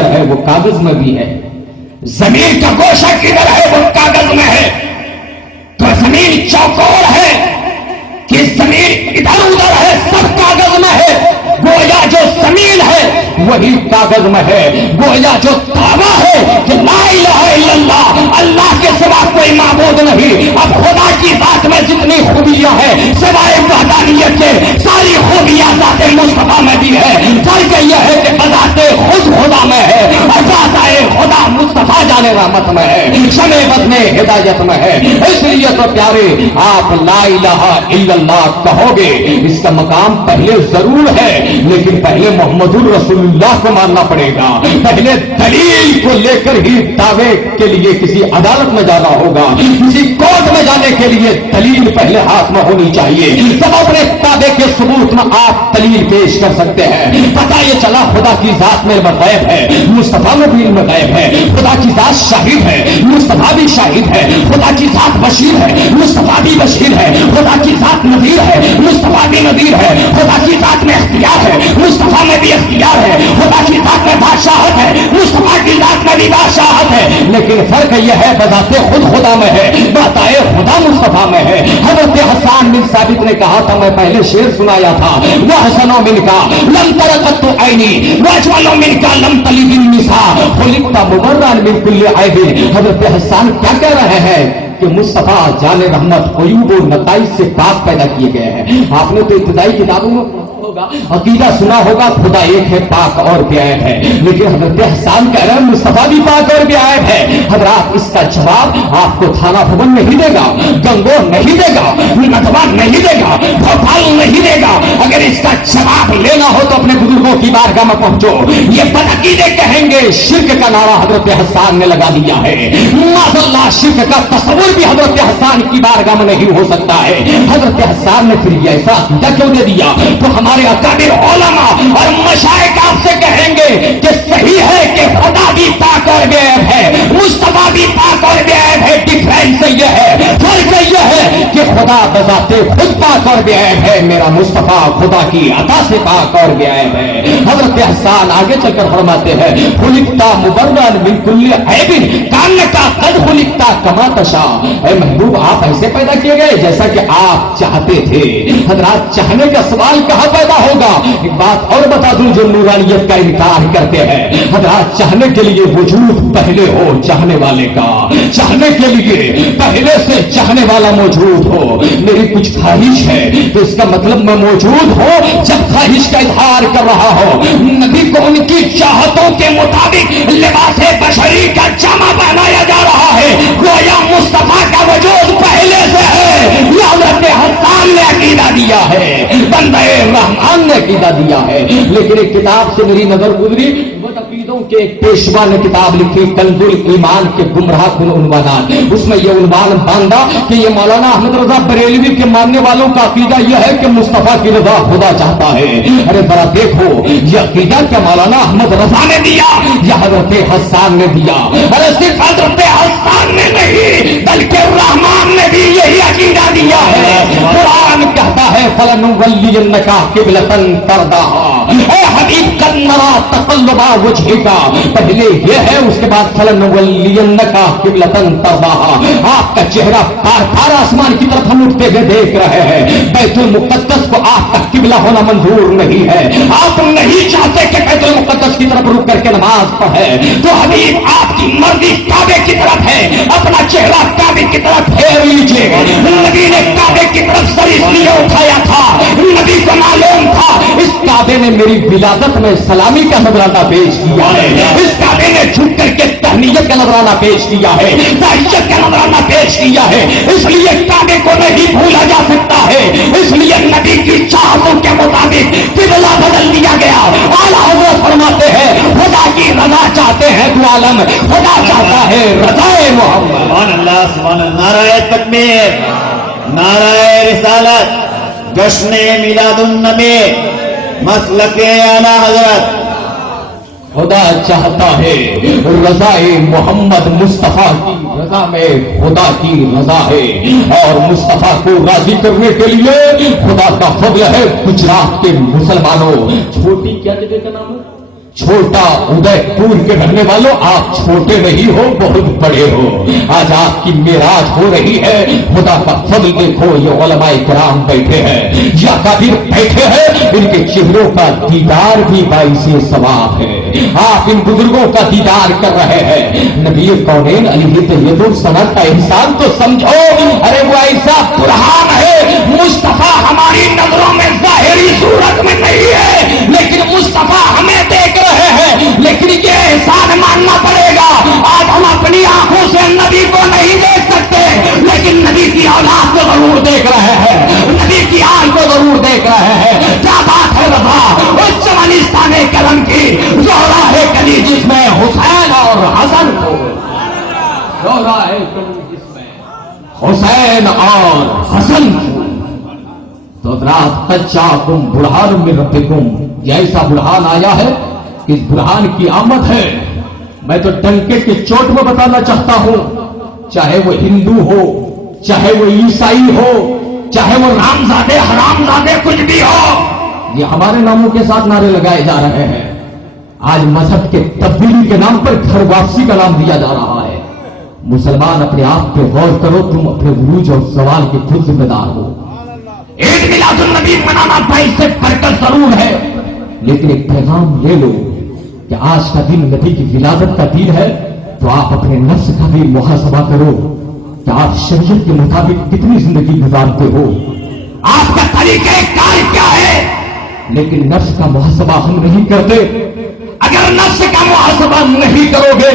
کدھر ہے وہ کاغذ میں بھی ہے، زمین کا گوشہ کدھر ہے وہ کاغذ میں ہے. تو زمین چوکور ہے کہ زمین ادھر ادھر ہے، سب کاغذ میں ہے. گویا جو زمین ہے وہی کاغذ میں ہے. گویا جو دعویٰ ہے کہ لا الہ الا اللہ، اللہ کے سوا کوئی معبود نہیں. اب خدا کی ذات میں جتنی خوبیاں ہیں سوائے وحدانیت کے ساری خوبیاں ذات مصطفیٰ میں بھی ہے. فرق یہ ہے کہ بذات خود خدا میں ہے اور ذات خدا مصطفیٰ جانے رحمت میں ہے، شمع بدن ہدایت میں ہے. اس لیے تو پیارے آپ لا الہ الا اللہ کہو گے، اس کا مقام پہلے ضرور ہے لیکن پہلے محمد الرسول اللہ کو ماننا پڑے گا. پہلے دلیل کو لے کر ہی دعوے کے لیے کسی عدالت میں جانا ہوگا، کسی کورٹ میں جانے کے لیے دلیل پہلے ہاتھ میں ہونی چاہیے. تب اپنے دعوے کے ثبوت میں آپ دلیل پیش کر سکتے ہیں. پتہ یہ چلا خدا کی ذات میں غیب ہے، مصطفیٰ میں بھی غیب ہے. خدا کی ذات شاہد ہے، مصطفیٰ بھی شاہد ہے. خدا کی ذات بشیر ہے، مصطفیٰ بھی بشیر ہے. خدا کی ذات نذیر ہے، مصطفیٰ بھی نذیر ہے. خدا کی ذات میں اختیار ہے، مصطفیٰ میں بھی اختیار ہے. خدا کی ذات میں بادشاہت ہے، مصطفیٰ کی ذات میں بھی بادشاہت ہے. لیکن فرق یہ ہے بذات خود خدا میں ہے، بتائے خدا مصطفیٰ میں ہے. حضرت حسان بن ثابت نے کہا تھا، میں پہلے شعر سنایا تھا، وہ حسنوں من کا لم ترقت عینی واجملوں من کا لم تلد النساء خلقت مبرأ من کل عیب. حضرت حسان کیا کہہ رہے ہیں کہ مصطفیٰ جان رحمت عیوب و نتائج سے پاک پیدا کیے گئے ہیں. آپ نے تو ابتدائی کتابوں میں عقیدہ سنا ہوگا خدا ایک ہے، پاک اور بے عیب ہے. لیکن حضرت حسان کہہ رہے ہیں مصطفیٰ بھی پاک اور بے عیب ہے. حضرات اس کا جواب آپ کو تھانہ بھون نہیں دے گا، گنگور نہیں دے گا، ندوہ نہیں دے گا، بھوپال نہیں دے گا. اگر اس کا جواب لینا ہو تو اپنے بزرگوں کی بارگاہ میں پہنچو. یہ بدعقیدے کہیں گے شرک کا نعرہ حضرت حسان نے لگا دیا ہے. معاذ اللہ شرک کا تصور بھی حضرت حسان کی بارگاہ میں نہیں ہو سکتا ہے. حضرت حسان نے پھر یہ ایسا عقیدہ کیوں دے دیا؟ تو ہمارے اکابر علماء اور مشائخ آپ سے کہیں گے کہ صحیح ہے کہ خدا بھی پاک اور بے عیب ہے، مصطفیٰ بھی پاک اور بے عیب ہے. ڈفرینس یہ ہے، فرق یہ ہے کہ خدا بذات خود پاک اور بے عیب ہے، میرا مصطفیٰ خدا کی عطا سے پاک اور بے عیب ہے. حضرت حسان آگے چل کر فرماتے ہیں خلقت مبرأ من کل عیب کانک قد خلقت کما تشاء. اے محبوب آپ ایسے پیدا کیے گئے جیسا کہ آپ چاہتے تھے. حضرات چاہنے کا سوال کہاں پیدا ہوگا؟ ایک بات اور بتا دوں جو نورانیت کا انکار کرتے ہیں، حضرات چاہنے کے لیے وجود پہلے ہو چاہنے والے کا، چاہنے کے لیے پہلے سے چاہنے والا موجود ہو. میری کچھ خواہش ہے تو اس کا مطلب میں موجود ہوں جب خواہش کا اظہار کر رہا ہو. نبی کو ان کی چاہتوں کے مطابق لباس بشری کا جامہ پہنایا جا رہا ہے، گویا مصطفیٰ کا وجود پہلے سے ہے. یہ حضرت حسان نے عقیدہ دیا ہے، بندے رحمان نے عقیدہ دیا ہے. لیکن ایک کتاب سے میری نظر گزری، عقیدوں کے ایک پیشوا نے کتاب لکھی کنز الایمان کے گمراہ کن عنوانات. اس میں یہ عنوان باندھا کہ یہ مولانا احمد رضا بریلوی کے ماننے والوں کا عقیدہ یہ ہے کہ مصطفیٰ کی رضا خدا چاہتا ہے. ارے بڑا دیکھو یہ عقیدہ کیا مولانا احمد رضا نے دیا یا حضرت حسان نے دیا؟ ارے صرف حضرت حسان نے نہیں بلکہ رحمان نے بھی یہی عقیدہ دیا ہے. قرآن کہتا ہے فلنولینک قبلۃ ترضاها، اے حبیب قد نری تقلب وجهک. پہلے یہ ہے اس کے بعد فلنولینک قبلۃ ترضاها. آپ کا چہرہ پار آسمان کی طرف ہم اٹھتے ہوئے دیکھ رہے ہیں. بیت المقدس کو آپ کا قبلہ ہونا منظور نہیں ہے. آپ نہیں چاہتے کہ بیت المقدس کی طرف رک کر کے نماز پڑھے. تو حبیب آپ کی مرضی کعبے کی طرف ہے، اپنا چہرہ کعبے کی طرف پھیر لیجیے. نبی نے کعبے کی طرف سر اس لیے اٹھایا تھا، نبی کو معلوم تھا اس کعبے نے میری ولادت میں سلامی کا نذرانہ پیش کیا ہے، اس کعبے نے جھک کر کے تہنیت کا نذرانہ پیش کیا ہے، تحیت کا نذرانہ پیش کیا ہے. اس لیے کعبے کو نہیں بھولا جا سکتا ہے. اس لیے نبی کی چاہتوں کے مطابق قبلہ بدل دیا گیا. اعلیٰ حضرت فرماتے ہیں خدا کی رضا چاہتے ہیں تو عالم، خدا چاہتا ہے رضائے محمد. سبحان اللہ سبحان اللہ. نعرہ تکبیر، نعرہ رسالت، جشن میلاد النبی، مسلک اعلیٰ حضرت. خدا چاہتا ہے رضائے محمد، مصطفیٰ کی رضا میں خدا کی رضا ہے. اور مصطفیٰ کو راضی کرنے کے لیے خدا کا فضل ہے. گجرات کے مسلمانوں، چھوٹی کیا جگہ کا نام ہے؟ چھوٹا ادے پور کے رہنے والوں، آپ چھوٹے نہیں ہو، بہت بڑے ہو. آج آپ کی معراج ہو رہی ہے. خدا کا فضل دیکھو، یہ علماء کرام بیٹھے ہیں یا کبیر بیٹھے ہیں، ان کے چہروں کا دیدار بھی باعث ثواب ہے. آپ ان بزرگوں کا دیدار کر رہے ہیں. نبی کونین علیہ طیب الصمد کا احسان تو سمجھو. ارے وہ ایسا برہان ہے، مصطفیٰ ہماری نظروں میں ظاہری صورت میں نہیں ہے، لیکن مصطفیٰ ہمیں دیکھ رہے ہیں. لیکن یہ احسان ماننا پڑے گا. آج ہم اپنی آنکھوں سے نبی کو نہیں دیکھ سکتے، لیکن نبی کی اولاد کو ضرور دیکھ رہے ہیں، نبی کی آنکھ کو ضرور دیکھ رہے ہیں. کیا بات ہے رضا اس چمنستان کرم کی، زہرا ہے کلی جس میں حسین اور حسن کو، زہرا ہے کلی جس میں حسین اور حسن کو. تو رات کچا تم برہان میں ربکم، یہ ایسا برہان آیا ہے کہ اس برہان کی آمد ہے. میں تو ڈنکے کے چوٹ میں بتانا چاہتا ہوں، چاہے وہ ہندو ہو، چاہے وہ عیسائی ہو، چاہے وہ رامزادے حرامزادے کچھ بھی ہو، یہ ہمارے ناموں کے ساتھ نعرے لگائے جا رہے ہیں. آج مذہب کے تبدیلی کے نام پر گھر واپسی کا نام دیا جا رہا ہے. مسلمان اپنے آپ پہ غور کرو، تم اپنے عروج اور زوال کے خود ذمہ دار ہو. عید میلاد النبی منانا بھائی سے برکت ضرور ہے، لیکن ایک پیغام لے لو کہ آج کا دن نبی کی ولادت کا دن ہے. تو آپ اپنے نفس کا بھی محاسبہ کرو کہ آپ شریعت کے مطابق کتنی زندگی گزارتے ہو، آپ کا طریقہ کار کیا ہے. لیکن نفس کا محاسبہ ہم نہیں کرتے. اگر نفس کا محاسبہ نہیں کرو گے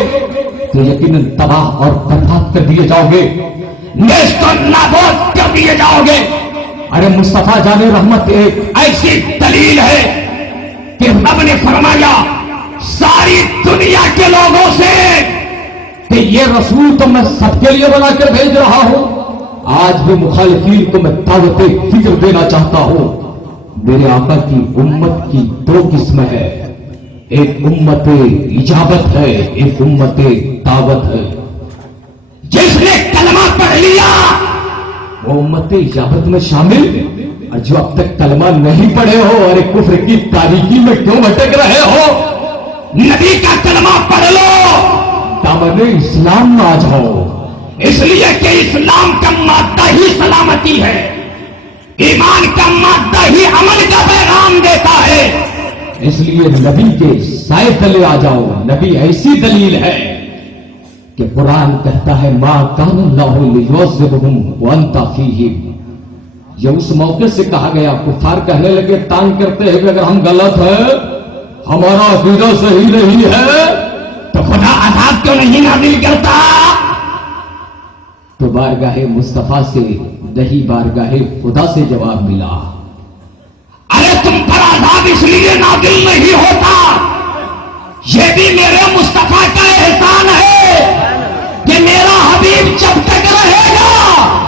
تو یقیناً تباہ اور برباد کر دیے جاؤ گے، نیست و نابود کر دیے جاؤ گے. ارے مصطفیٰ جان رحمت ایک ایسی دلیل ہے کہ رب نے فرمایا ساری دنیا کے لوگوں سے کہ یہ رسول تو میں سب کے لیے بنا کر بھیج رہا ہوں. آج بھی مخالفین کو میں دعوت فکر دینا چاہتا ہوں. میرے آقا کی امت کی دو قسم ہے، ایک امت اجابت ہے، ایک امت دعوت ہے. جس نے کلمہ پڑھ لیا وہ امت اجابت میں شامل، اور جو اب تک کلمہ نہیں پڑھے ہو، ارے کفر کی تاریکی میں کیوں بھٹک رہے ہو؟ نبی کا کلمہ پڑھ لو، دامن اسلام میں آ جاؤ. اس لیے کہ اسلام کا مادہ ہی سلامتی ہے، ایمان کا مادہ ہی عمل کا پیغام دیتا ہے. اس لیے نبی کے سائے تلے آ جاؤ. نبی ایسی دلیل ہے کہ قرآن کہتا ہے ما کان اللہ لیعذبہم وانت فیہم. یہ اس موقع سے کہا گیا، کفار کہنے لگے تانگ کرتے ہیں کہ اگر ہم غلط ہیں، ہمارا عقیدہ صحیح نہیں ہے، تو خدا عذاب کیوں نہیں نازل کرتا؟ تو بارگاہ مصطفیٰ سے نہیں، بارگاہ خدا سے جواب ملا، ارے تم پر عذاب اس لیے نازل نہیں ہوتا، یہ بھی میرے مصطفیٰ کا احسان ہے کہ میرا حبیب جب تک رہے گا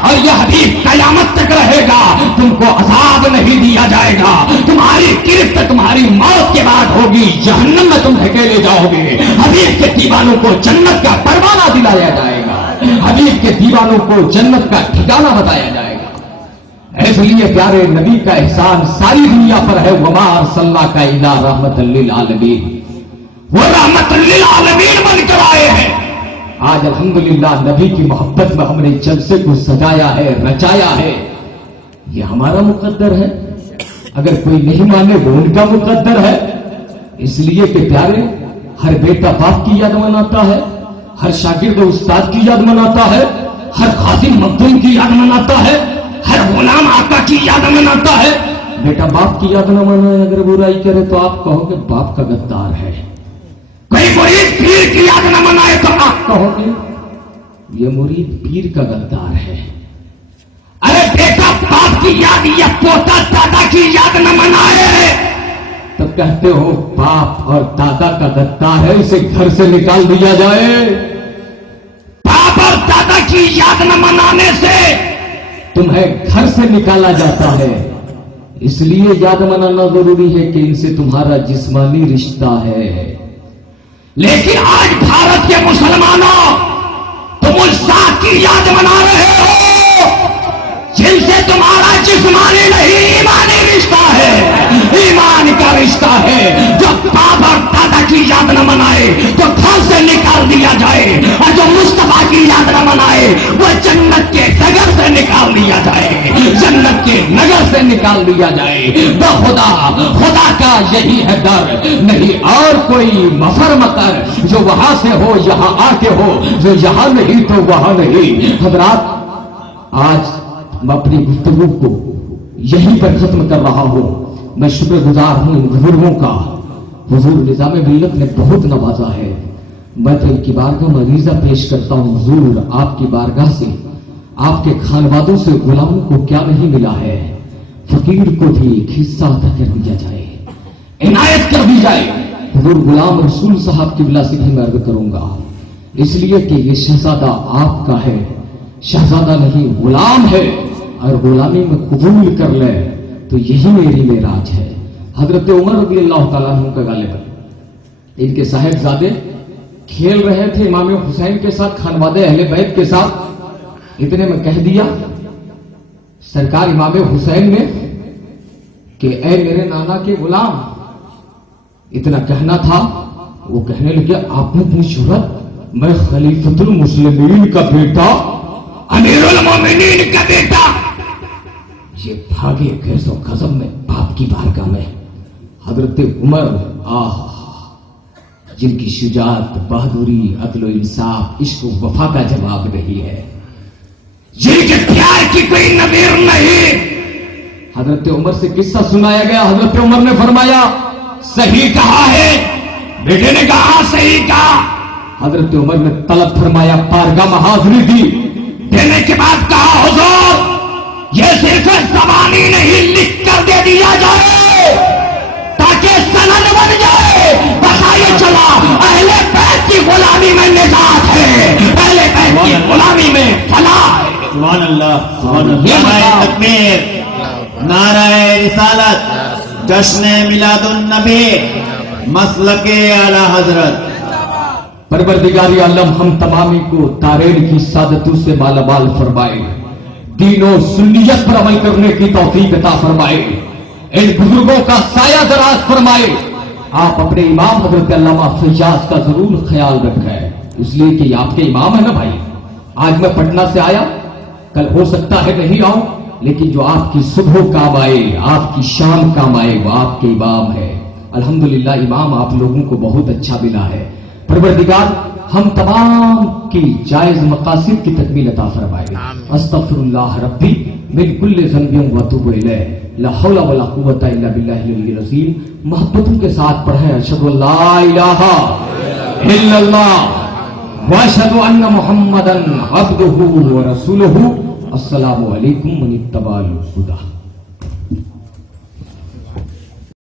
اور یہ حبیب قیامت تک رہے گا، تم کو عذاب نہیں دیا جائے گا. تمہاری گرفت تمہاری موت کے بعد ہوگی، جہنم میں تم دھکیلے جاؤ گے. حبیب کے دیوانوں کو جنت کا پروانہ دلایا جائے گا، حبیب کے دیوانوں کو جنت کا ٹھکانہ بتایا جائے گا. اس لیے پیارے نبی کا احسان ساری دنیا پر ہے. وما ارسلناک الا رحمۃ للعالمین، وہ رحمت للعالمین بن کر آئے ہیں. آج الحمدللہ نبی کی محبت میں ہم نے جلسے کو سجایا ہے، رچایا ہے. یہ ہمارا مقدر ہے، اگر کوئی نہیں مانے وہ ان کا مقدر ہے. اس لیے کہ پیارے ہر بیٹا باپ کی یاد مناتا ہے، ہر شاگرد استاد کی یاد مناتا ہے، ہر خادم مخدوم کی یاد مناتا ہے، ہر غلام آقا کی یاد مناتا ہے. بیٹا باپ کی یاد نہ منائے، اگر برائی کرے تو آپ کہو گے باپ کا غدار ہے. کوئی مرید پیر کی یاد نہ منائے تو آپ کہو گے یہ مرید پیر کا غدار ہے. ارے بیٹا باپ کی یاد یا پوتا دادا کی یاد نہ منائے تو کہتے ہو باپ اور دادا کا غدار ہے، اسے گھر سے نکال دیا جائے. باپ اور دادا کی یاد نہ منانے سے تمہیں گھر سے نکالا جاتا ہے. اس لیے یاد منانا ضروری ہے کہ ان سے تمہارا جسمانی رشتہ ہے. لیکن آج بھارت کے مسلمانوں تم اس ذات کی یاد منا رہے ہو جن سے تمہارا جسمانی نہیں ایمانی رشتہ ہے. ایمان کا رشتہ ہے، جو باپ اور دادا کی یاد نہ منائے تو گھر سے نکال دیا جائے، اور جو مصطفیٰ کی یاد نہ منائے وہ جنت کے نگر سے نکال دیا جائے، جنت کے نگر سے نکال دیا جائے۔ وہ خدا کا یہی ہے در، نہیں اور کوئی مفر مکر، جو وہاں سے ہو یہاں آ کے ہو، جو یہاں نہیں تو وہاں نہیں۔ حضرات، آج میں اپنی گفتگو کو یہیں پر ختم کر رہا ہوں۔ میں شکر گزار ہوں ان بزرگوں کا، حضور نظام ملت نے بہت نوازا ہے۔ میں تو ان کی بارگاہ میں عریضہ پیش کرتا ہوں، حضور آپ کی بارگاہ سے، آپ کے خانوادوں سے غلاموں کو کیا نہیں ملا ہے، فقیر کو بھی ایک حصہ عطا کر دیا جائے، عنایت کر دی جائے۔ حضور غلام رسول صاحب کی بلا سے بھی میں عرض کروں گا، اس لیے کہ یہ شہزادہ آپ کا ہے، شہزادہ نہیں غلام ہے، اور غلامی میں قبول کر لے تو یہی میری معراج ہے۔ حضرت عمر رضی اللہ تعالیٰ عنہ کا غالب، ان کے صاحبزادے کھیل رہے تھے امام حسین کے ساتھ، خانوادہ اہل بیت کے ساتھ، اتنے میں کہہ دیا سرکار امام حسین نے کہ اے میرے نانا کے غلام، اتنا کہنا تھا، وہ کہنے لگے آپ نے اتنی شہرت، میں خلیفۃ المسلمین کا بیٹا، امیر المومنین کا بیٹا، یہ بھاگے غیظ و غضب میں باپ کی بارگاہ میں۔ حضرت عمر جن کی شجاعت، بہادری، عدل و انصاف، عشق و وفا کا جواب رہی ہے، جن کے پیار کی کوئی نظیر نہیں۔ حضرت عمر سے قصہ سنایا گیا، حضرت عمر نے فرمایا صحیح کہا ہے، بیٹے نے کہا صحیح کہا۔ حضرت عمر نے طلب فرمایا، بارگاہ میں حاضری دی، دینے کے بعد کہا حضور یہ صرف زبانی نہیں، لکھ کر دے دیا جائے تاکہ سند بن جائے، بتائیے چلا اہل بیت کی غلامی میں نجات ہے، اہل بیت کی غلامی میں فلاح ہے۔ سبحان اللہ، سبحان اللہ، نعرہ تکبیر، نعرہ رسالت، جشن میلاد النبی، مسلک اعلی حضرت۔ پروردگار عالم ہم تمامی کو تارین کی سعادتوں سے مالا مال فرمائے، دین و سنیت پر عمل کرنے کی توفیق عطا فرمائے، ان بزرگوں کا سایہ دراز فرمائے۔ آپ اپنے امام حضرت علامہ فیاض کا ضرور خیال رکھیں، اس لیے کہ یہ آپ کے امام ہے نا بھائی۔ آج میں پٹنہ سے آیا، کل ہو سکتا ہے نہیں آؤں، لیکن جو آپ کی صبح کام آئے، آپ کی شام کام آئے، وہ آپ کے امام ہے۔ الحمدللہ امام آپ لوگوں کو بہت اچھا ملا ہے۔ پروردگار ہم تمام کی جائز مقاصد کی تکمیل عطا فرمائے۔ استغفر اللہ ربی من کل ذنب واتوب الیہ، لا حول ولا قوت الا باللہ العلی العظیم۔ محبتوں کے ساتھ پڑھیں اشہد ان لا الہ الا اللہ واشہد ان محمدا عبدہ ورسولہ۔ السلام علیکم من اتبع الہدی۔